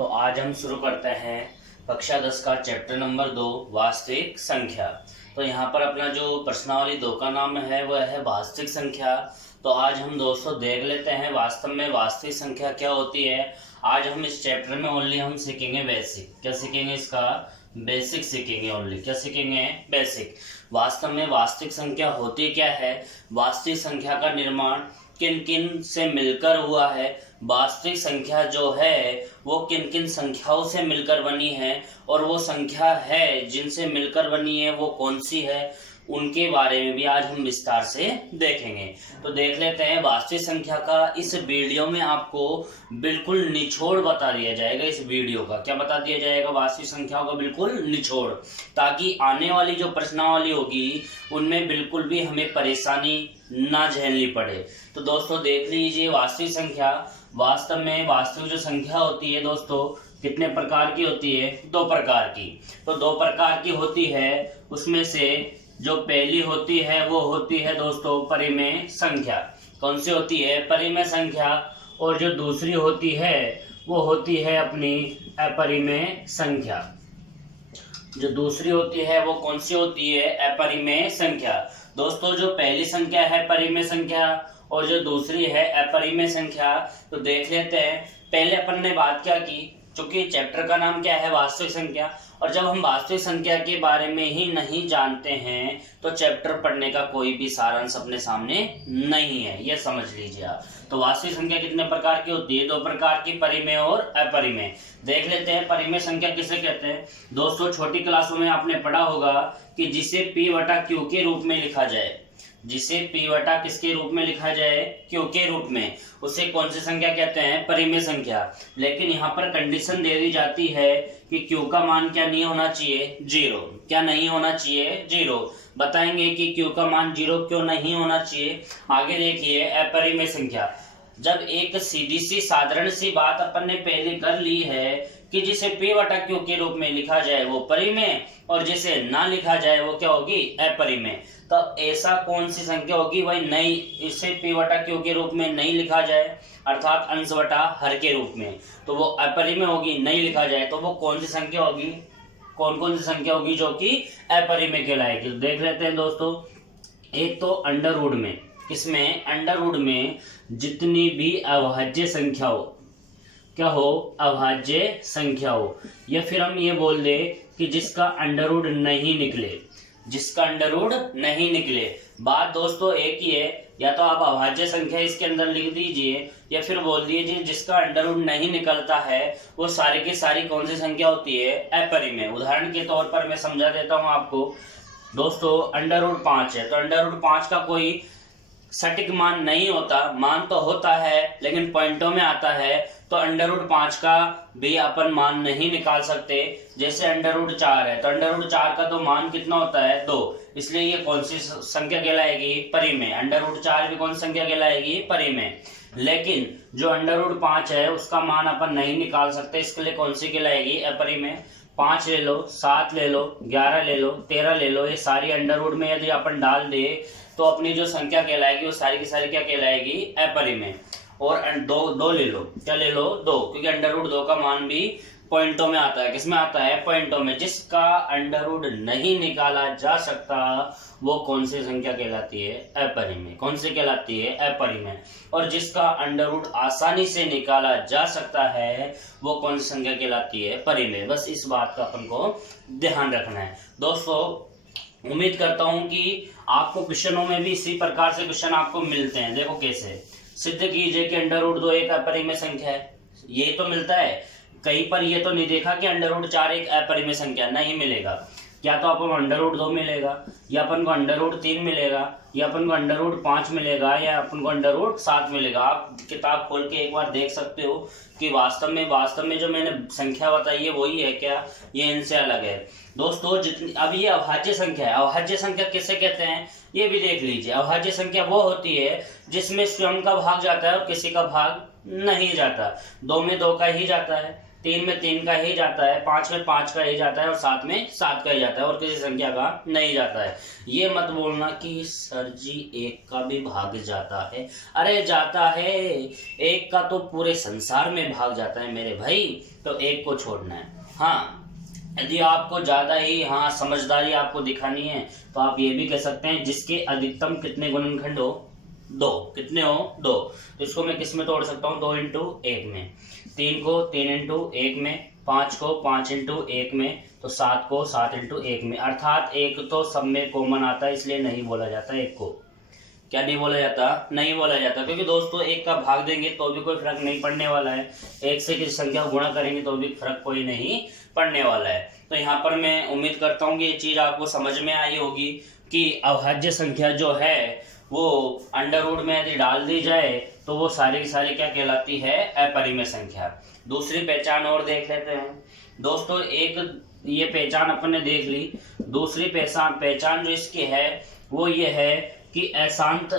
तो आज हम शुरू करते हैं कक्षा 10 का चैप्टर नंबर 2 वास्तविक संख्या। तो यहाँ पर अपना जो प्रश्नावली 2 का नाम है वह है वास्तविक संख्या। तो आज हम दोस्तों देख लेते हैं वास्तव में वास्तविक संख्या क्या होती है। आज हम इस चैप्टर में ओनली हम सीखेंगे बेसिक। क्या सीखेंगे? इसका बेसिक सीखेंगे। ओनली क्या सीखेंगे? बेसिक। वास्तव में वास्तविक संख्या होती क्या है, वास्तविक संख्या का निर्माण किन किन से मिलकर हुआ है, वास्तविक संख्या जो है वो किन किन संख्याओं से मिलकर बनी है और वो संख्या है जिनसे मिलकर बनी है वो कौन सी है, उनके बारे में भी आज हम विस्तार से देखेंगे। तो देख लेते हैं वास्तविक संख्या का। इस वीडियो में आपको बिल्कुल निचोड़ बता दिया जाएगा। इस वीडियो का क्या बता दिया जाएगा? वास्तविक संख्याओं का बिल्कुल निचोड़, ताकि आने वाली जो प्रश्नावली होगी उनमें बिल्कुल भी हमें परेशानी ना झेलनी पड़े। तो दोस्तों देख लीजिए वास्तविक संख्या। वास्तव में वास्तविक जो संख्या होती है दोस्तों कितने प्रकार की होती है? 2 प्रकार की। तो 2 प्रकार की होती है, उसमें से जो पहली होती है वो होती है दोस्तों परिमेय संख्या। कौन सी होती है? परिमेय संख्या। और जो दूसरी होती है वो होती है अपनी अपरिमेय संख्या। जो दूसरी होती है वो कौन सी होती है? अपरिमेय संख्या। दोस्तों जो पहली संख्या है परिमेय संख्या और जो दूसरी है अपरिमेय संख्या, तो देख लेते हैं। पहले अपन ने बात क्या की, चूंकि चैप्टर का नाम क्या है? वास्तविक संख्या। और जब हम वास्तविक संख्या के बारे में ही नहीं जानते हैं तो चैप्टर पढ़ने का कोई भी सारांश अपने सामने नहीं है, यह समझ लीजिए आप। तो वास्तविक संख्या कितने प्रकार की होती है? 2 प्रकार की, परिमेय और अपरिमेय। देख लेते हैं परिमेय संख्या किसे कहते हैं। दोस्तों छोटी क्लासों में आपने पढ़ा होगा कि जिसे P/Q के रूप में लिखा जाए, जिसे P/, किसके रूप में लिखा जाए? Q के रूप में, उसे कौन सी संख्या कहते हैं? परिमेय संख्या। लेकिन यहाँ पर कंडीशन दे दी जाती है कि Q का मान क्या नहीं होना चाहिए? 0। क्या नहीं होना चाहिए? 0। बताएंगे कि Q का मान 0 क्यों नहीं होना चाहिए। आगे देखिए अपरिमेय संख्या। जब एक सीधी सी साधारण सी बात अपन ने पहले कर ली है कि जिसे P/Q के रूप में लिखा जाए वो परिमेय और जिसे ना लिखा जाए वो क्या होगी? अपरिमेय। तब ऐसा कौन सी संख्या होगी? वही नहीं, इसे P/Q के रूप में नहीं लिखा जाए अर्थात अंश बटा हर के रूप में, तो वो अपरिमेय होगी। नहीं लिखा जाए तो वो कौन सी संख्या होगी? कौन सी संख्या होगी जो कि अपरिमेय कहलाएगी? देख लेते हैं दोस्तों। एक तो अंडर रूट में, किसमें? अंडर रूट में जितनी भी अभाज्य संख्या हो, क्या हो? अभाज्य संख्या हो, या फिर हम ये बोल दे कि जिसका अंडर रूट नहीं निकले, जिसका अंडर रूट नहीं निकले। बात दोस्तों एक ही है, या तो आप अभाज्य संख्या इसके अंदर लिख दीजिए या फिर बोल दीजिए जिसका अंडर रूट नहीं निकलता है वो सारी की सारी कौन सी संख्या होती है? अपरिमेय। उदाहरण के तौर पर मैं समझा देता हूं आपको। दोस्तों अंडर रूट 5 है, तो अंडर रूट 5 का कोई सटीक मान नहीं होता, मान तो होता है लेकिन पॉइंटों में आता है। तो अंडर रूट 5 का भी अपन मान नहीं निकाल सकते। जैसे अंडर रूट 4 है, तो अंडर रूट 4 का तो मान कितना होता है? 2। इसलिए ये कौन सी संख्या कहलाएगी? परिमेय। अंडर रूट 4 भी कौन सी संख्या कहलाएगी? परिमेय। लेकिन जो अंडर रूट 5 है उसका मान अपन नहीं निकाल सकते, इसके लिए कौन सी कहलाएगी? अपरिमेय। 5 ले लो, 7 ले लो, 11 ले लो, 13 ले लो, ये सारी अंडर रूट में यदि अपन डाल दे तो अपनी जो संख्या कहलाएगी वो सारी की सारी क्या कहलाएगी? अपरिमेय। और 2 ले लो, क्या ले लो? 2, क्योंकि अंडर रूट 2 का मान भी पॉइंटों में आता है। किसमें आता है? पॉइंटों में। जिसका अंडर रूट नहीं निकाला जा सकता वो कौन सी संख्या कहलाती है? अपरिमेय। कौन सी कहलाती है? अपरिमेय। और जिसका अंडर रूट आसानी से निकाला जा सकता है वो कौन सी संख्या कहलाती है? परिमेय। बस इस बात का अपन को ध्यान रखना है दोस्तों। उम्मीद करता हूं कि आपको क्वेश्चनों में भी इसी प्रकार से क्वेश्चन आपको मिलते हैं। देखो कैसे सिद्ध कीजिए कि अंडर रूट 2 एक अपरिमेय संख्या है। ये तो मिलता है कहीं पर, ये तो नहीं देखा कि अंडर रूट 4 एक अपरिमेय संख्या नहीं मिलेगा। या तो अपन को अंडर रूट 2 मिलेगा, या अपन को अंडर रूट 3 मिलेगा, या अपन को अंडर रूट 5 मिलेगा, या अपन को अंडर रूट 7 मिलेगा। आप किताब खोल के एक बार देख सकते हो कि वास्तव में जो मैंने संख्या बताई है वही है क्या, ये इनसे अलग है दोस्तों। जितनी अब ये अभाज्य संख्या है। अभाज्य संख्या किसे कहते हैं ये भी देख लीजिए। अभाज्य संख्या वो होती है जिसमें स्वयं का भाग जाता है और किसी का भाग नहीं जाता। 2 में 2 का ही जाता है, 3 में 3 का ही जाता है, 5 में 5 का ही जाता है और 7 में 7 का ही जाता है और किसी संख्या का नहीं जाता है। ये मत बोलना कि सर जी 1 का भी भाग जाता है, अरे जाता है, 1 का तो पूरे संसार में भाग जाता है मेरे भाई, तो 1 को छोड़ना है। हाँ, यदि आपको ज्यादा ही समझदारी आपको दिखानी है तो आप ये भी कह सकते हैं जिसके अधिकतम कितने गुणनखंड हो, 2, कितने हो 2, तो इसको मैं किस में तोड़ सकता हूँ, 2 इंटू 1 में, 3 को 3 इंटू 1 में, 5 को 5 इंटू 1 में, तो 7 को 7 इंटू 1 में, अर्थात 1 तो सब में कॉमन आता है, इसलिए नहीं बोला जाता 1 को। क्या नहीं बोला जाता, नहीं बोला जाता, क्योंकि दोस्तों 1 का भाग देंगे तो भी कोई फर्क नहीं पड़ने वाला है, 1 से किसी संख्या को गुणा करेंगे तो भी फर्क कोई नहीं पड़ने वाला है। तो यहाँ पर मैं उम्मीद करता हूँ कि ये चीज आपको समझ में आई होगी कि अभाज्य संख्या जो है वो अंडर रूट में यदि डाल दी जाए तो वो सारी की सारी क्या कहलाती है, अपरिमेय संख्या। दूसरी पहचान और देख लेते हैं दोस्तों। एक ये पहचान अपन ने देख ली, दूसरी पहचान जो इसकी है वो ये है कि अशांत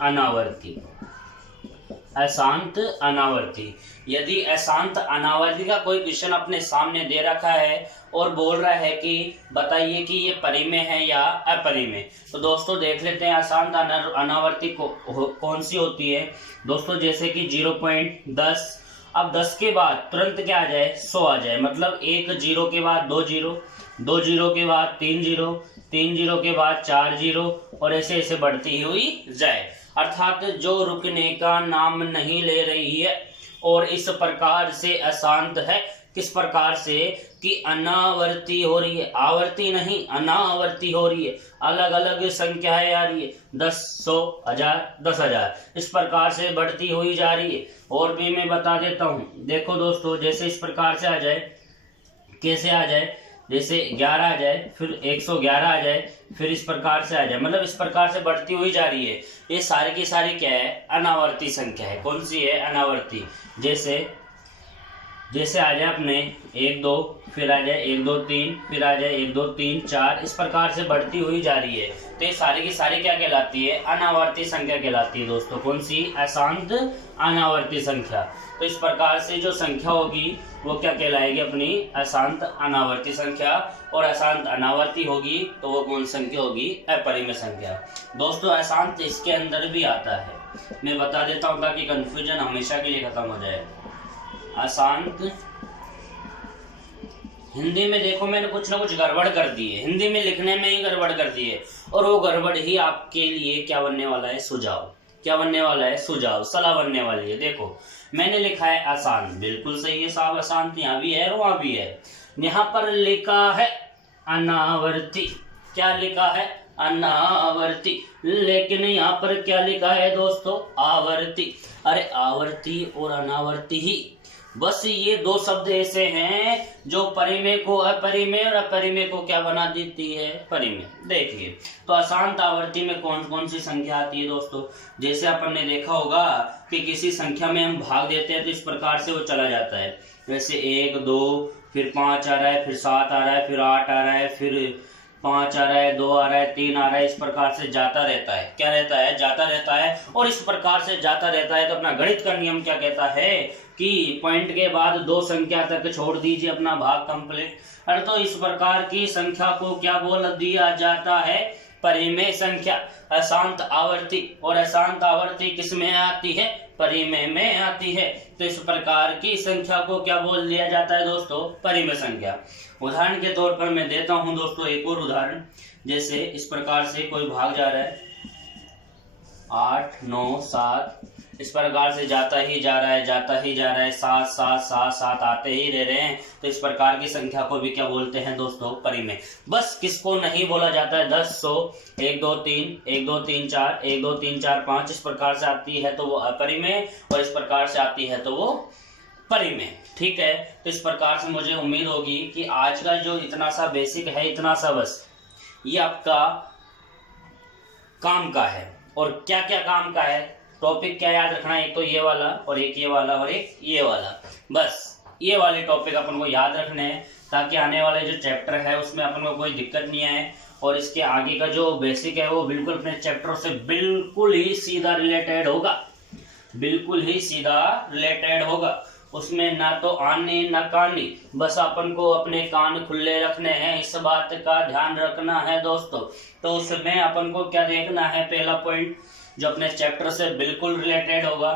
अनावर्ती, अशांत अनावर्ती। यदि अशांत अनावर्ती का कोई क्वेश्चन अपने सामने दे रखा है और बोल रहा है कि बताइए कि ये परिमेय है या अपरिमेय, तो दोस्तों देख लेते हैं अशांत अनावर्ती कौन सी होती है दोस्तों। जैसे कि 0.10, अब 10 के बाद तुरंत क्या आ जाए, 100 आ जाए, मतलब 1 0 के बाद 2 0, 2 0 के बाद 3 0, 3 0 के बाद 4 0 और ऐसे ऐसे बढ़ती हुई जाए, अर्थात जो रुकने का नाम नहीं ले रही है और इस प्रकार से अशांत है। किस प्रकार से कि अनावर्ती हो रही है, आवर्ती नहीं अनावर्ती हो रही है, अलग अलग संख्याएं आ रही है, 10, 100, 1000, 10,000, इस प्रकार से बढ़ती हुई जा रही है। और भी मैं बता देता हूँ, देखो दोस्तों, जैसे इस प्रकार से आ जाए, कैसे आ जाए, जैसे 11 आ जाए, फिर 111 आ जाए, फिर इस प्रकार से आ जाए, मतलब इस प्रकार से बढ़ती हुई जा रही है। ये सारी की सारी क्या है, अनावर्ती संख्या है। कौन सी है, अनावर्ती। जैसे आ जाए अपने 1 2, फिर आ जाए 1 2 3, फिर आ जाए 1 2 3 4, इस प्रकार से बढ़ती हुई जा रही है। तो ये सारी की सारी क्या कहलाती है, अनावर्ती संख्या कहलाती है दोस्तों। कौन सी, अशांत अनावर्ती संख्या। तो इस प्रकार से जो संख्या होगी वो क्या कहलाएगी, अपनी अशांत अनावर्ती संख्या। और अशांत अनावर्ती होगी तो वो कौन संख्या होगी, अपरिमेय संख्या। दोस्तों अशांत इसके अंदर भी आता है, मैं बता देता हूँ ताकि कंफ्यूजन हमेशा के लिए खत्म हो जाए। अशांत हिंदी में देखो मैंने कुछ ना कुछ गड़बड़ कर दी है, हिंदी में लिखने में ही गड़बड़ कर दी है, और वो गड़बड़ ही आपके लिए क्या बनने वाला है, सुझाव। क्या बनने वाला है, सुझाव, सलाह बनने वाली है। देखो मैंने लिखा है आसान, बिल्कुल सही है साहब, अशांत यहाँ भी है और वहां भी है। यहाँ पर लिखा है अनावर्ती, क्या लिखा है, अनावर्ती, लेकिन यहाँ पर क्या लिखा है दोस्तों, आवर्ती। अरे आवर्ती और अनावर्ती ही, बस ये दो शब्द ऐसे हैं जो परिमेय को अपरिमेय और अपरिमेय को क्या बना देती है, परिमेय। देखिए तो अशांत आवर्ती में कौन कौन सी संख्या आती है दोस्तों। जैसे अपन ने देखा होगा कि किसी संख्या में हम भाग देते हैं तो इस प्रकार से वो चला जाता है, जैसे 1 2, फिर 5 आ रहा है, फिर 7 आ रहा है, फिर 8 आ रहा है, फिर 5 आ रहा है, 2 आ रहा है, 3 आ रहा है, इस प्रकार से जाता रहता है। क्या रहता है, जाता रहता है। और इस प्रकार से जाता रहता है तो अपना गणित का नियम क्या कहता है कि पॉइंट के बाद 2 संख्या तक छोड़ दीजिए, अपना भाग कंप्लीट। अरे तो इस प्रकार की संख्या को क्या बोल दिया जाता है, परिमेय संख्या। अशांत आवर्ती, और अशांत आवर्ती किस में आती है, परिमेय में आती है। तो इस प्रकार की संख्या को क्या बोल दिया जाता है दोस्तों, परिमेय संख्या। उदाहरण के तौर पर मैं देता हूं दोस्तों एक और उदाहरण। जैसे इस प्रकार से कोई भाग जा रहा है 8 9 7, इस प्रकार से जाता ही जा रहा है, जाता ही जा रहा है, 7 7 7 7 आते ही रह रहे हैं। तो इस प्रकार की संख्या को भी क्या बोलते हैं दोस्तों, परिमेय। बस किसको नहीं बोला जाता है, 10 100 1 2 3 1 2 3 4 1 2 3 4 5, इस प्रकार से आती है तो वो अपरिमेय, और इस प्रकार से आती है तो वो परिमेय। ठीक है, तो इस प्रकार से मुझे उम्मीद होगी कि आज का जो इतना सा बेसिक है, इतना सा बस ये आपका काम का है। और क्या क्या काम का है, टॉपिक क्या याद रखना है, एक तो ये वाला और एक ये वाला और एक ये वाला, बस ये वाले टॉपिक अपन को याद रखने हैं ताकि आने वाले जो चैप्टर है उसमें अपन को कोई दिक्कत नहीं आए। और इसके आगे का जो बेसिक है वो बिल्कुल अपने चैप्टरों से बिल्कुल ही सीधा रिलेटेड होगा, बिल्कुल ही सीधा रिलेटेड होगा। उसमें ना तो आने ना कानी, बस अपन को अपने कान खुले रखने हैं, इस बात का ध्यान रखना है दोस्तों। तो उसमें अपन को क्या देखना है, पहला पॉइंट जो अपने चैप्टर से बिल्कुल रिलेटेड होगा,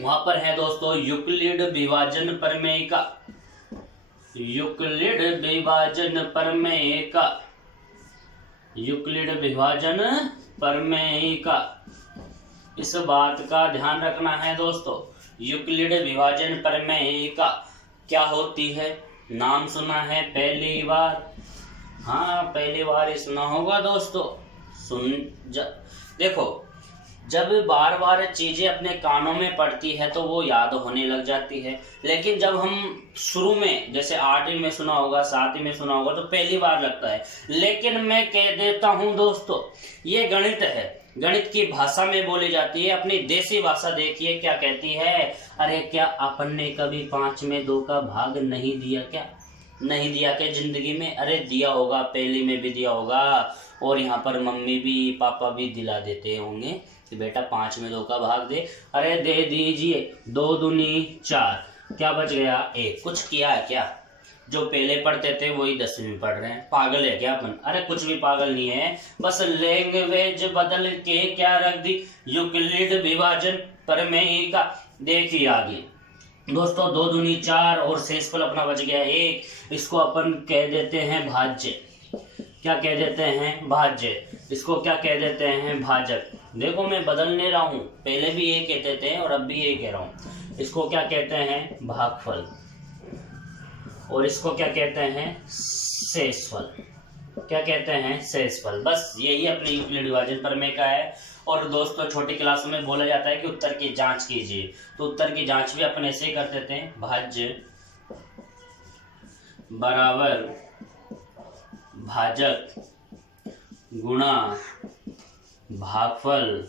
वहां पर है दोस्तों यूक्लिड विभाजन प्रमेय का, यूक्लिड विभाजन प्रमेय का, यूक्लिड विभाजन प्रमेय का, इस बात का ध्यान रखना है दोस्तों। यूक्लिड विभाजन प्रमेय का क्या होती है, नाम सुना है पहली बार, हाँ पहली बार ही सुना होगा दोस्तों। देखो जब बार बार चीजें अपने कानों में पड़ती है तो वो याद होने लग जाती है, लेकिन जब हम शुरू में जैसे 8वीं में सुना होगा, 7वीं में सुना होगा तो पहली बार लगता है। लेकिन मैं कह देता हूं दोस्तों, ये गणित है, गणित की भाषा में बोली जाती है, अपनी देसी भाषा देखिए क्या कहती है। अरे क्या अपन ने कभी 5 में 2 का भाग नहीं दिया क्या, नहीं दिया क्या जिंदगी में? अरे दिया होगा, पहली में भी दिया होगा, और यहाँ पर मम्मी भी पापा भी दिला देते होंगे कि बेटा 5 में 2 का भाग दे। अरे दे दीजिए, 2 दूनी 4, क्या बच गया 1। कुछ किया है क्या? जो पहले पढ़ते थे वही 10वीं में पढ़ रहे हैं, पागल है क्या अपन? अरे कुछ भी पागल नहीं है, बस लैंग्वेज बदल के क्या रख दी, यूक्लिड विभाजन प्रमेय का। देखिए आगे दोस्तों, 2 दूनी 4 और शेषफल अपना बच गया 1, इसको अपन कह देते हैं भाज्य। क्या कह देते हैं? भाज्य। इसको क्या कह देते हैं? भाजक। देखो मैं बदलने रहा हूं, पहले भी ये कहते थे और अब भी ये कह रहा हूं। इसको क्या कहते हैं? भागफल। और इसको क्या कहते हैं? शेषफल। क्या कहते हैं? शेषफल। बस यही अपने यूक्लिड विभाजन प्रमेय का है। और दोस्तों छोटी क्लासों में बोला जाता है कि उत्तर की जांच कीजिए, तो उत्तर की जांच भी अपन ऐसे ही कर देते हैं, भाज्य बराबर भाजक गुणा भागफल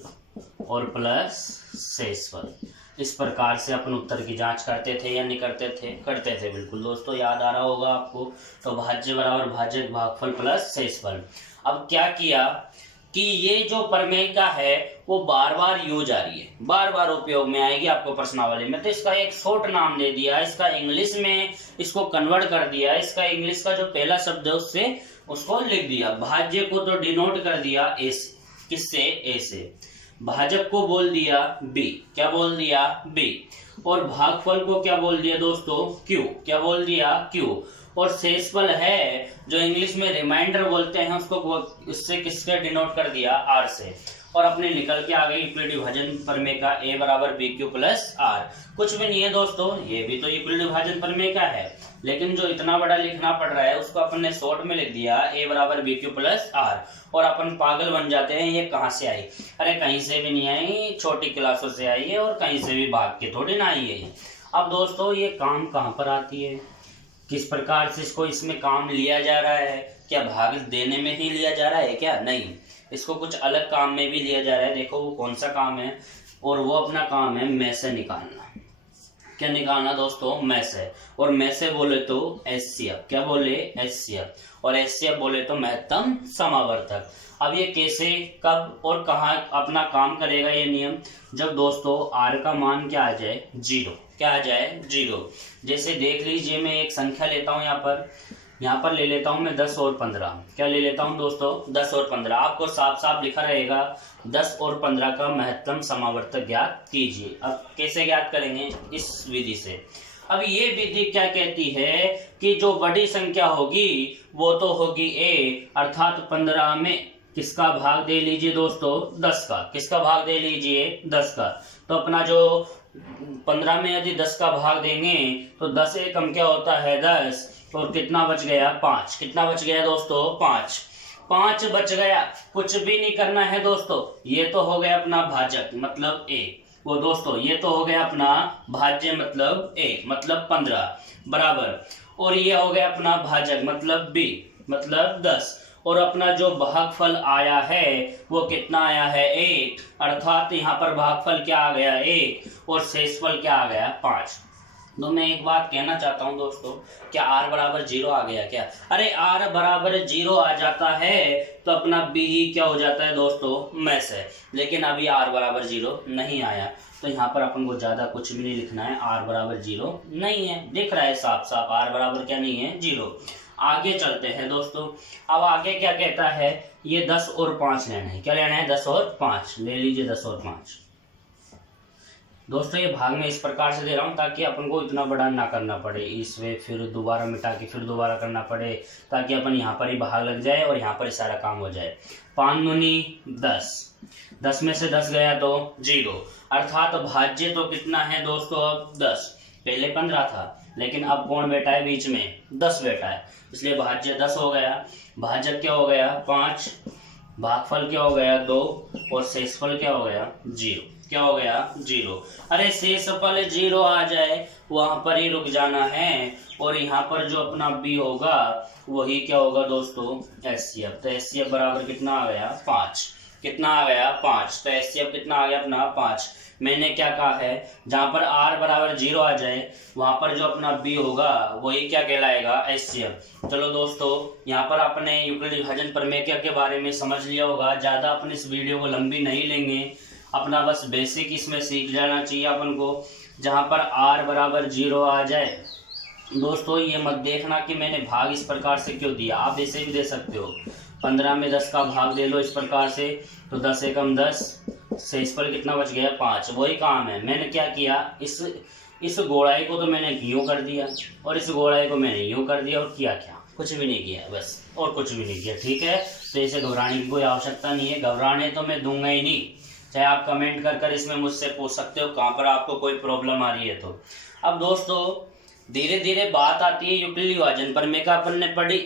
और प्लस शेषफल। इस प्रकार से अपन उत्तर की जांच करते थे या नहीं करते थे? करते थे, बिल्कुल दोस्तों, याद आ रहा होगा आपको। तो भाज्य बराबर भाजक भागफल प्लस शेषफल। अब क्या किया कि ये जो प्रमेयिका है वो बार बार यूज आ रही है, बार बार उपयोग में आएगी आपको प्रश्नावली में, तो इसका एक शॉर्ट नाम दे दिया, इसका इंग्लिश में इसको कन्वर्ट कर दिया, इसका इंग्लिश का जो पहला शब्द है उससे उसको लिख दिया। भाज्य को तो डिनोट कर दिया ए से, किससे? ए से। भाजक को बोल दिया बी, क्या बोल दिया? बी। और भागफल को क्या बोल दिया दोस्तों? क्यू। क्या बोल दिया? क्यू। और शेषफल है जो इंग्लिश में रिमाइंडर बोलते हैं, उसको इससे किससे डिनोट कर दिया? आर से। और अपने निकल के आ गई यूक्लिड विभाजन प्रमेय का ए बराबर बी क्यू प्लस आर। कुछ भी नहीं है दोस्तों, ये भी तो यूक्लिड विभाजन प्रमेय का है, लेकिन जो इतना बड़ा लिखना पड़ रहा है उसको अपन ने शॉर्ट में लिख दिया ए बराबर बी क्यू प्लस आर। और अपन पागल बन जाते हैं, ये कहाँ से आई? अरे कहीं से भी नहीं आई, छोटी क्लासों से आई है, और कहीं से भी भाग के थोड़ी ना आई है। अब दोस्तों ये काम कहाँ पर आती है, किस प्रकार से इसको इसमें काम लिया जा रहा है? क्या भाग देने में ही लिया जा रहा है क्या? नहीं, इसको कुछ अलग काम में भी लिया जा रहा है। देखो वो कौन सा काम है, और वो अपना काम है में से निकालना। क्या निकालना दोस्तों? में से। और में से बोले तो एचसीएफ। क्या बोले? एचसीएफ। और एचसीएफ बोले तो महत्तम समावर्तक। अब ये कैसे, कब और कहाँ अपना काम करेगा ये नियम? जब दोस्तों आर का मान क्या आ जाए? 0। क्या आ जाए? 0। जैसे देख लीजिए, मैं एक संख्या लेता हूँ, यहाँ पर ले लेता हूँ मैं 10 और 15। क्या ले लेता हूँ दोस्तों? 10 और 15। आपको साफ साफ लिखा रहेगा 10 और 15 का महत्तम समावर्तक ज्ञात कीजिए। अब कैसे ज्ञात करेंगे? इस विधि से। अब ये विधि क्या कहती है कि जो बड़ी संख्या होगी वो तो होगी ए, अर्थात 15 में किसका भाग दे लीजिए दोस्तों? 10 का। किसका भाग दे लीजिए? 10 का। तो अपना जो 15 में यदि 10 का भाग देंगे तो 10 एकम क्या होता है? 10। और कितना बच गया? 5। कितना बच गया दोस्तों? 5। 5 बच गया। कुछ भी नहीं करना है दोस्तों, ये तो हो गया अपना भाजक मतलब ए, वो दोस्तों ये तो हो गया अपना भाज्य मतलब ए मतलब 15 बराबर, और ये हो गया अपना भाजक मतलब बी मतलब 10। और अपना जो भागफल आया है वो कितना आया है? 1। अर्थात यहाँ पर भागफल क्या आ गया? 1। और शेषफल क्या आ गया? 5। तो मैं एक बात कहना चाहता हूं दोस्तों, क्या r बराबर 0 आ गया क्या? अरे r बराबर 0 आ जाता है तो अपना b ही क्या हो जाता है दोस्तों? में से। लेकिन अभी r बराबर 0 नहीं आया, तो यहाँ पर अपन को ज़्यादा कुछ भी नहीं लिखना है, r बराबर 0 नहीं है, दिख रहा है साफ साफ r बराबर क्या नहीं है 0। आगे चलते हैं दोस्तों। अब आगे क्या कहता है, ये 10 और 5 लेना है। क्या लेना है? 10 और 5 ले लीजिए। 10 और 5 दोस्तों ये भाग में इस प्रकार से दे रहा हूँ ताकि अपन को इतना बड़ा ना करना पड़े, इसमें फिर दोबारा मिटा के फिर दोबारा करना पड़े, ताकि अपन यहाँ पर ही भाग लग जाए और यहाँ पर ही सारा काम हो जाए। 5 दूनी 10, 10 में से 10 गया तो 0, अर्थात भाज्य तो कितना है दोस्तों अब 10। पहले 15 था लेकिन अब कौन बैठा है बीच में? 10 बैठा है, इसलिए भाज्य 10 हो गया। भाजक क्या हो गया? 5, भागफल क्या हो गया? 2 और शेषफल क्या हो गया? 0। क्या हो गया? 0। अरे शेषफल 0 आ जाए वहां पर ही रुक जाना है, और यहाँ पर जो अपना b होगा वही क्या होगा दोस्तों? HCF। तो HCF बराबर कितना आ गया? 5। कितना आ गया? 5। तो HCF कितना आ गया अपना? 5। मैंने क्या कहा है, जहां पर r बराबर 0 आ जाए वहां पर जो अपना b होगा वही क्या कहलाएगा? HCF। चलो दोस्तों यहाँ पर आपने यूक्लिड विभाजन प्रमेय के बारे में समझ लिया होगा। ज़्यादा अपन इस वीडियो को लंबी नहीं लेंगे, अपना बस बेसिक इसमें सीख जाना चाहिए अपन को। जहाँ पर r बराबर 0 आ जाए दोस्तों, ये मत देखना कि मैंने भाग इस प्रकार से क्यों दिया, आप ऐसे भी दे सकते हो। 15 में 10 का भाग दे लो इस प्रकार से, तो 10 एकम 10, शेषफल कितना बच गया? 5। वही काम है, मैंने क्या किया, इस गोलाई को तो मैंने यूं कर दिया और इस गोलाई को मैंने यूं कर दिया, और किया क्या? कुछ भी नहीं किया, बस और कुछ भी नहीं किया। ठीक है, तो इसे घबराने की कोई आवश्यकता नहीं है, घबराने तो मैं दूंगा ही नहीं। चाहे आप कमेंट कर कर इसमें मुझसे पूछ सकते हो कहाँ पर आपको कोई प्रॉब्लम आ रही है। तो अब दोस्तों धीरे धीरे बात आती है यूक्लिड विभाजन प्रमेय का, अपन ने पढ़ी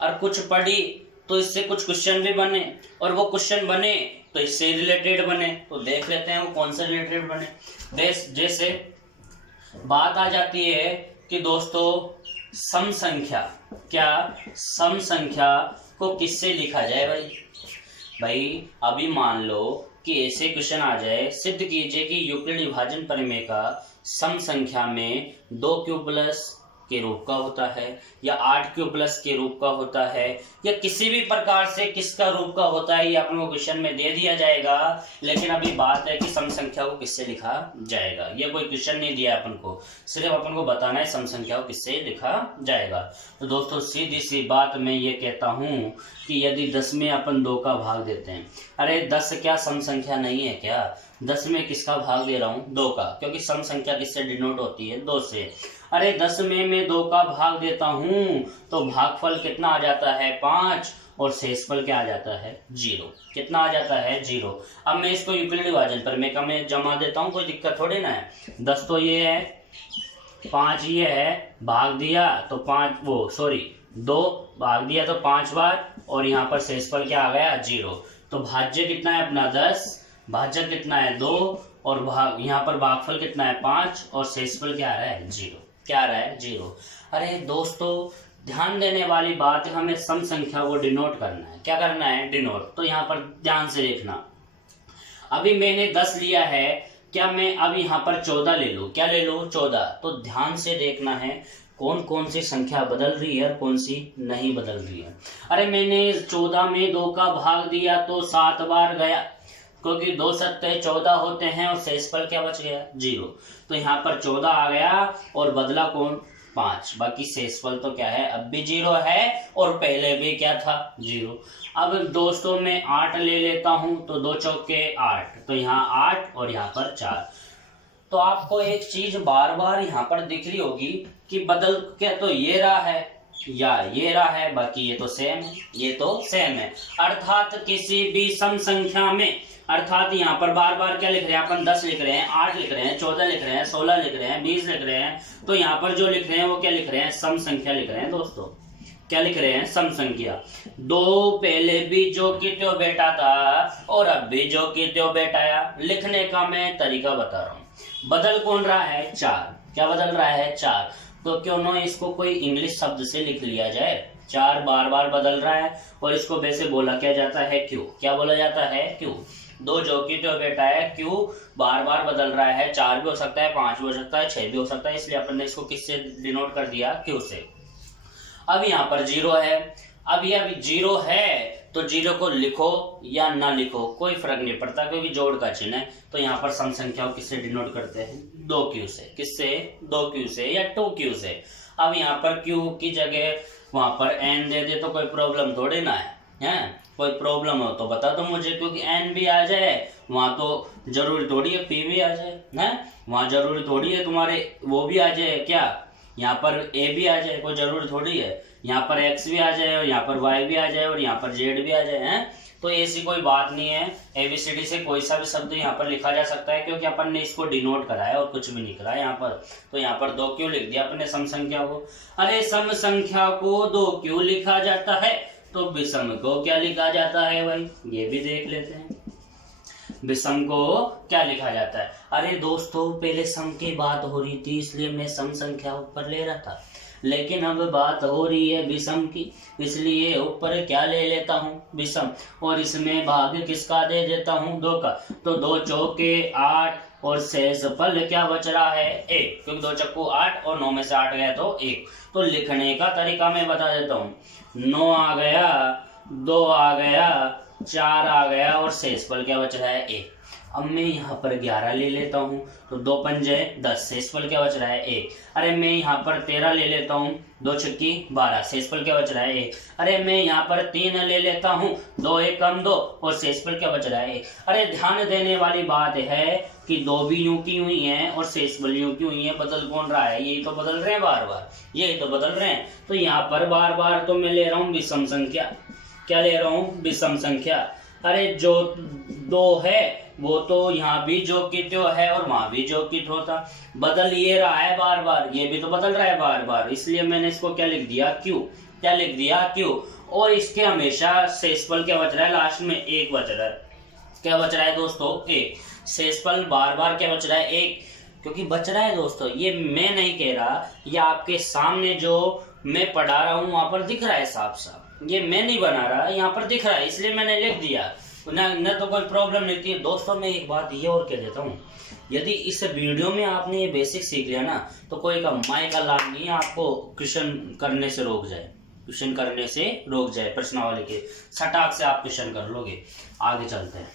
और कुछ पढ़ी तो इससे कुछ क्वेश्चन भी बने, और वो क्वेश्चन बने तो इससे रिलेटेड बने। तो देख लेते हैं वो कौन से रिलेटेड बने। जैसे बात आ जाती है कि दोस्तों सम संख्या, क्या सम संख्या को किससे लिखा जाए? भाई अभी मान लो कि ऐसे क्वेश्चन आ जाए, सिद्ध कीजिए कि यूक्लिड विभाजन प्रमेय का सम संख्या में 2 क्यूब प्लस के रूप का होता है, या 8 क्यूब प्लस के रूप का होता है, या किसी भी प्रकार से किसका रूप का होता है, ये अपन को क्वेश्चन में दे दिया जाएगा। लेकिन अभी बात है कि सम संख्या को किससे लिखा जाएगा। ये कोई क्वेश्चन नहीं दिया अपन को, सिर्फ अपन को बताना है सम संख्या को किससे लिखा जाएगा। तो दोस्तों सीधी सी बात मैं ये कहता हूँ कि यदि 10 में अपन 2 का भाग देते हैं, अरे 10 क्या सम संख्या नहीं है क्या? 10 में किसका भाग दे रहा हूँ? 2 का, क्योंकि सम संख्या किससे डिनोट होती है? 2 से। अरे 10 में मैं 2 का भाग देता हूँ तो भागफल कितना आ जाता है? 5, और शेषफल क्या आ जाता है? 0। कितना आ जाता है? 0। अब मैं इसको यूक्लिड विभाजन प्रमेय का मैं जमा देता हूँ, कोई दिक्कत थोड़ी ना है। 10 तो ये है, 5 ये है, भाग दिया तो 2 भाग दिया तो 5 बार, और यहाँ पर शेषफल क्या आ गया? 0। तो भाज्य कितना है अपना? 10, भाजक कितना है? 2, और यहाँ पर भागफल कितना है? 5, और शेषफल क्या आ रहा है? 0। क्या आ रहा है? 0। अरे दोस्तों ध्यान देने वाली बात है, हमें सम संख्या को डिनोट करना है। क्या करना है? डिनोट। तो यहाँ पर ध्यान से देखना, अभी मैंने 10 लिया है, क्या मैं अब यहाँ पर 14 ले लूँ? क्या ले लूँ? 14। तो ध्यान से देखना है कौन कौन सी संख्या बदल रही है और कौन सी नहीं बदल रही है। अरे मैंने 14 में 2 का भाग दिया तो 7 बार गया, क्योंकि 2 सत्ते 14 होते हैं, और शेषफल क्या बच गया? 0। तो यहाँ पर 14 आ गया और बदला कौन? 5। बाकी शेषफल तो क्या है? अब भी 0 है, और पहले भी क्या था? 0। अब दोस्तों मैं 8 ले लेता हूं, तो 2 चौके 8, तो यहाँ 8 और यहाँ पर 4। तो आपको एक चीज बार बार यहाँ पर दिख रही होगी कि बदल क्या, तो ये रहा है या ये रहा है, बाकी ये तो सेम है, ये तो सेम है। अर्थात किसी भी सम संख्या में, अर्थात यहाँ पर बार बार क्या लिख रहे हैं अपन? 10 लिख रहे हैं, 8 लिख रहे हैं, 14 लिख रहे हैं, 16 लिख रहे हैं, 20 लिख रहे हैं, तो यहाँ पर जो लिख रहे हैं वो क्या लिख रहे हैं? सम संख्या लिख रहे हैं दोस्तों। क्या लिख रहे हैं? सम संख्या। 2 पहले भी जो की त्यों बेटा था और अब भी जो की त्यों बेटाया। लिखने का मैं तरीका बता रहा हूँ। बदल कौन रहा है? 4। क्या बदल रहा है? 4। तो क्यों ना इसको कोई इंग्लिश शब्द से लिख लिया जाए। 4 बार बार बदल रहा है, और इसको वैसे बोला क्या जाता है? क्यों। क्या बोला जाता है? क्यों। 2 जो की त्यों बेटा है, क्यों बार बार बदल रहा है। 4 भी हो सकता है, 5 भी हो सकता है, 6 भी हो सकता है, इसलिए अपन ने इसको किससे डिनोट कर दिया? क्यों से। अब यहाँ पर 0 है, अब ये अभी 0 है तो जीरो को लिखो या ना लिखो कोई फर्क नहीं पड़ता, क्योंकि जोड़ का चिन्ह है। तो यहाँ पर सम संख्याओं किससे डिनोट करते हैं? 2q से। किससे? 2q से या 2q से। अब यहाँ पर q की जगह वहां पर n दे दे तो कोई प्रॉब्लम थोड़ी ना है? कोई प्रॉब्लम हो तो बता दो मुझे, क्योंकि n भी आ जाए वहां तो जरूरी थोड़ी है p भी आ जाए, है वहां जरूरी थोड़ी है तुम्हारे वो भी आ जाए, क्या यहाँ पर a भी आ जाए, कोई जरूरी थोड़ी है। यहाँ पर x भी आ जाए और यहाँ पर y भी आ जाए और यहाँ पर z भी आ जाए, हैं? तो ऐसी कोई बात नहीं है। ABCD से कोई सा भी शब्द यहाँ पर लिखा जा सकता है, क्योंकि अपन ने इसको डिनोट करा है और कुछ भी नहीं करा है यहाँ पर। तो यहाँ पर 2q लिख दिया अपने सम संख्या को। अरे सम संख्या को 2q लिखा जाता है तो विषम को क्या लिखा जाता है भाई? ये भी देख लेते हैं, विषम को क्या लिखा जाता है। अरे दोस्तों पहले सम की बात हो रही थी इसलिए मैं सम संख्या ऊपर ले रहा था, लेकिन अब बात हो रही है विषम की, इसलिए ऊपर क्या ले लेता हूँ? विषम। और इसमें भाग किसका दे देता हूँ? 2 का। तो 2 चौके 8 और शेषफल क्या बच रहा है? 1, क्योंकि 2 चक्कू 8 और 9 में से 8 गया तो 1। तो लिखने का तरीका मैं बता देता हूँ। 9 आ गया, 2 आ गया, 4 आ गया और शेषफल क्या बच रहा है? 1। अब मैं यहाँ पर 11 ले लेता हूँ तो 2 पंजे 10, शेषफल क्या बच रहा है? 1। अरे मैं यहाँ पर 13 ले लेता हूँ, 2 छक्की 12, शेषफल क्या बच रहा है? 1। अरे मैं यहाँ पर 3 ले लेता हूँ, 2 1 कम 2 और शेषफल क्या बच रहा है? 1। अरे ध्यान देने वाली बात है कि 2 भी यूं की हुई हैं और शेषफल यूं की हुई है। बदल कौन रहा है? यही तो बदल रहे हैं बार बार, यही तो बदल रहे हैं। तो यहाँ पर बार बार तो मैं ले रहा हूँ विषम संख्या। क्या ले रहा हूँ? विषम संख्या। अरे जो 2 है वो तो यहाँ भी जो की त्यों है और वहां भी जो की त्यों था। बदल ये रहा है बार बार, ये भी तो बदल रहा है बार बार, इसलिए मैंने इसको क्या लिख दिया? q। क्या लिख दिया? q। और इसके हमेशा शेषफल क्या बच रहा है? लास्ट में 1 बच रहा है। क्या बच रहा है दोस्तों? 1। शेषफल बार बार क्या बच रहा है? 1, क्योंकि बच रहा है दोस्तों। ये मैं नहीं कह रहा, ये आपके सामने जो मैं पढ़ा रहा हूँ वहां पर दिख रहा है साफ साफ, ये मैं नहीं बना रहा, यहाँ पर दिख रहा है इसलिए मैंने लिख दिया। न तो कोई प्रॉब्लम नहीं थी दोस्तों। मैं एक बात ये और कह देता हूँ, यदि इस वीडियो में आपने ये बेसिक सीख लिया ना तो कोई का माय का लाभ नहीं है आपको क्वेश्चन करने से रोक जाए, क्वेश्चन करने से रोक जाए। प्रश्नावली के सटाक से आप क्वेश्चन कर लोगे। आगे चलते हैं,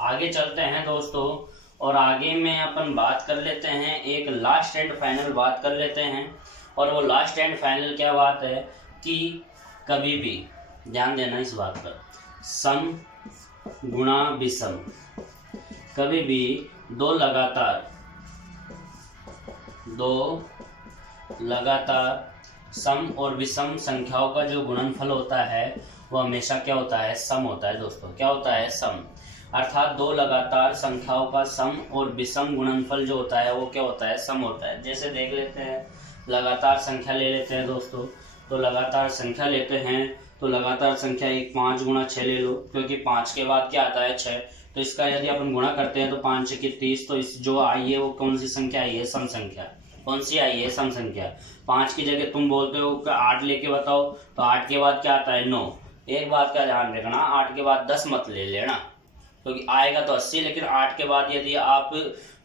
आगे चलते हैं दोस्तों। और आगे में अपन बात कर लेते हैं, एक लास्ट एंड फाइनल बात कर लेते हैं। और वो लास्ट एंड फाइनल क्या बात है कि कभी भी ध्यान देना इस बात पर, सम गुणा विषम, कभी भी दो लगातार सम और विषम संख्याओं का जो गुणनफल होता है वो हमेशा क्या होता है? सम होता है दोस्तों। क्या होता है? सम। अर्थात 2 लगातार संख्याओं का सम और विषम गुणनफल जो होता है वो क्या होता है? सम होता है। जैसे देख लेते हैं, लगातार संख्या ले लेते हैं दोस्तों। तो लगातार संख्या लेते हैं तो लगातार संख्या 1 5 गुणा 6 ले लो, क्योंकि 5 के बाद क्या आता है? 6। तो इसका यदि अपन गुणा करते हैं तो 5 6 30, तो इस जो आई है वो कौन सी संख्या आई है? सम संख्या। कौन सी आई है? सम संख्या। 5 की जगह तुम बोलते हो 8 लेके बताओ, तो 8 के बाद क्या आता है? 9। एक बात का ध्यान रखना, 8 के बाद 10 मत ले लेना, क्योंकि आएगा तो 80, लेकिन 8 के बाद यदि आप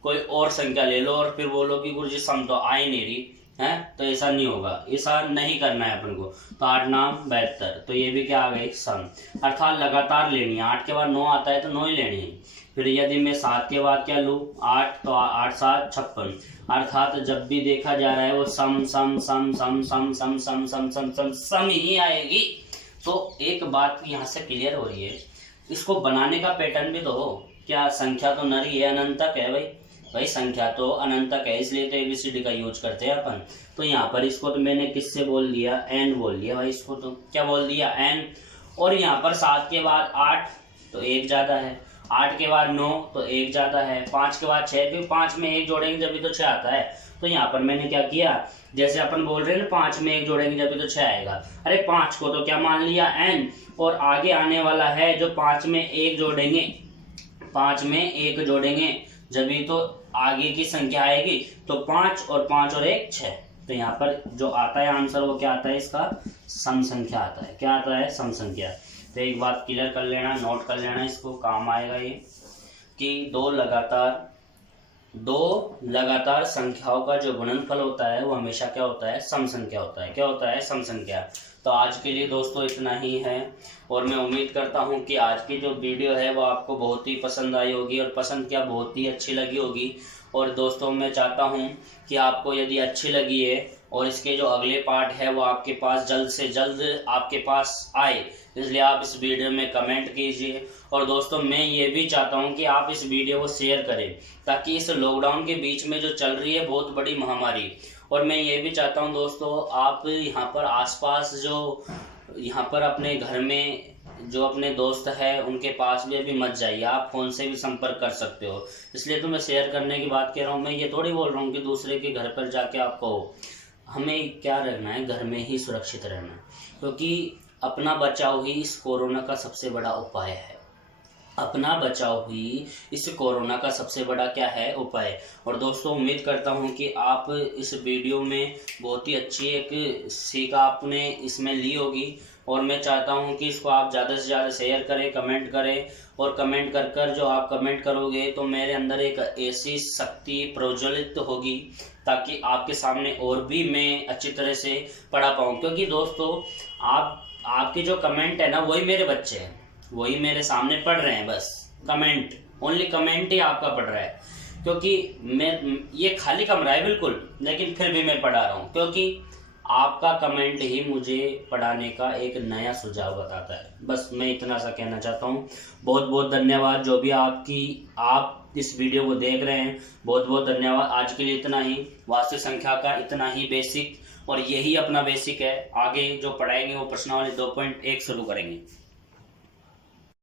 कोई और संख्या ले लो और फिर बोलो कि गुरुजी सम तो आ ही नहीं रही है, तो ऐसा नहीं होगा, ऐसा नहीं करना है अपन को। तो 8 नाम 72, तो ये भी क्या आ गई? सम। अर्थात लगातार लेनी है। 8 के बाद 9 आता है तो 9 ही लेनी है। फिर यदि मैं 7 के बाद क्या लूँ? 8, तो 8 7 56। अर्थात जब भी देखा जा रहा है वो सम सम सम सम सम सम सम सम सम सम सम ही आएगी। तो एक बात यहाँ से क्लियर हो रही है, इसको बनाने का पैटर्न भी तो हो। क्या संख्या तो नरी है, अनंतक है भाई संख्या तो अनंतक है, इसलिए तो ABCD का यूज करते हैं अपन। तो यहाँ पर इसको तो मैंने किससे बोल दिया? n बोल दिया भाई, इसको तो क्या बोल दिया? n। और यहाँ पर 7 के बाद 8 तो 1 ज्यादा है, 8 के बाद 9 तो 1 ज्यादा है, 5 के बाद 6, क्योंकि 5 में 1 जोड़ेंगे जब भी तो 6 आता है। तो यहाँ पर मैंने क्या किया, जैसे अपन बोल रहे हैं ना 5 में 1 जोड़ेंगे जब भी तो 6 आएगा। अरे 5 को तो क्या मान लिया? n। और आगे आने वाला है जो 5 में 1 जोड़ेंगे, 5 में 1 जोड़ेंगे जब भी तो आगे की संख्या आएगी। तो 5 और 5 और 1 6। तो यहाँ पर जो आता है आंसर वो क्या आता है? इसका सम संख्या आता है। क्या आता है? सम संख्या। तो एक बात क्लियर कर लेना, नोट कर लेना, इसको काम आएगा ये, कि 2 लगातार दो लगातार संख्याओं का जो गुणनफल होता है वो हमेशा क्या होता है, सम संख्या होता है। क्या होता है, सम संख्या। तो आज के लिए दोस्तों इतना ही है, और मैं उम्मीद करता हूँ कि आज की जो वीडियो है वो आपको बहुत ही पसंद आई होगी, और पसंद क्या, बहुत ही अच्छी लगी होगी। और दोस्तों मैं चाहता हूँ कि आपको यदि अच्छी लगी है और इसके जो अगले पार्ट है वो आपके पास जल्द से जल्द आपके पास आए, इसलिए आप इस वीडियो में कमेंट कीजिए। और दोस्तों मैं ये भी चाहता हूँ कि आप इस वीडियो को शेयर करें, ताकि इस लॉकडाउन के बीच में जो चल रही है बहुत बड़ी महामारी, और मैं ये भी चाहता हूँ दोस्तों आप यहाँ पर आसपास जो यहाँ पर अपने घर में जो अपने दोस्त है उनके पास भी अभी मत जाइए, आप फ़ोन से भी संपर्क कर सकते हो। इसलिए तो मैं शेयर करने की बात कह रहा हूँ, मैं ये थोड़ी बोल रहा हूँ कि दूसरे के घर पर जाके आप कहो। हमें क्या रहना है, घर में ही सुरक्षित रहना है, क्योंकि अपना बचाव ही इस कोरोना का सबसे बड़ा उपाय है। अपना बचाव ही इस कोरोना का सबसे बड़ा क्या है, उपाय। और दोस्तों उम्मीद करता हूं कि आप इस वीडियो में बहुत ही अच्छी एक सीख आपने इसमें ली होगी, और मैं चाहता हूं कि इसको आप ज़्यादा से ज़्यादा शेयर करें, कमेंट करें, और कमेंट कर कर जो आप कमेंट करोगे तो मेरे अंदर एक ऐसी शक्ति प्रज्वलित होगी, ताकि आपके सामने और भी मैं अच्छी तरह से पढ़ा पाऊँ। क्योंकि दोस्तों आपके जो कमेंट है ना, वही मेरे बच्चे हैं, वही मेरे सामने पढ़ रहे हैं। बस कमेंट, ओनली कमेंट ही आपका पढ़ रहा है, क्योंकि मैं ये खाली कमरा है बिल्कुल, लेकिन फिर भी मैं पढ़ा रहा हूँ, क्योंकि आपका कमेंट ही मुझे पढ़ाने का एक नया सुझाव बताता है। बस मैं इतना सा कहना चाहता हूँ। बहुत बहुत धन्यवाद, जो भी आप इस वीडियो को देख रहे हैं, बहुत बहुत धन्यवाद। आज के लिए इतना ही, वास्तविक संख्या का इतना ही बेसिक, और यही अपना बेसिक है। आगे जो पढ़ाएंगे वो प्रश्नावली 2.1 शुरू करेंगे।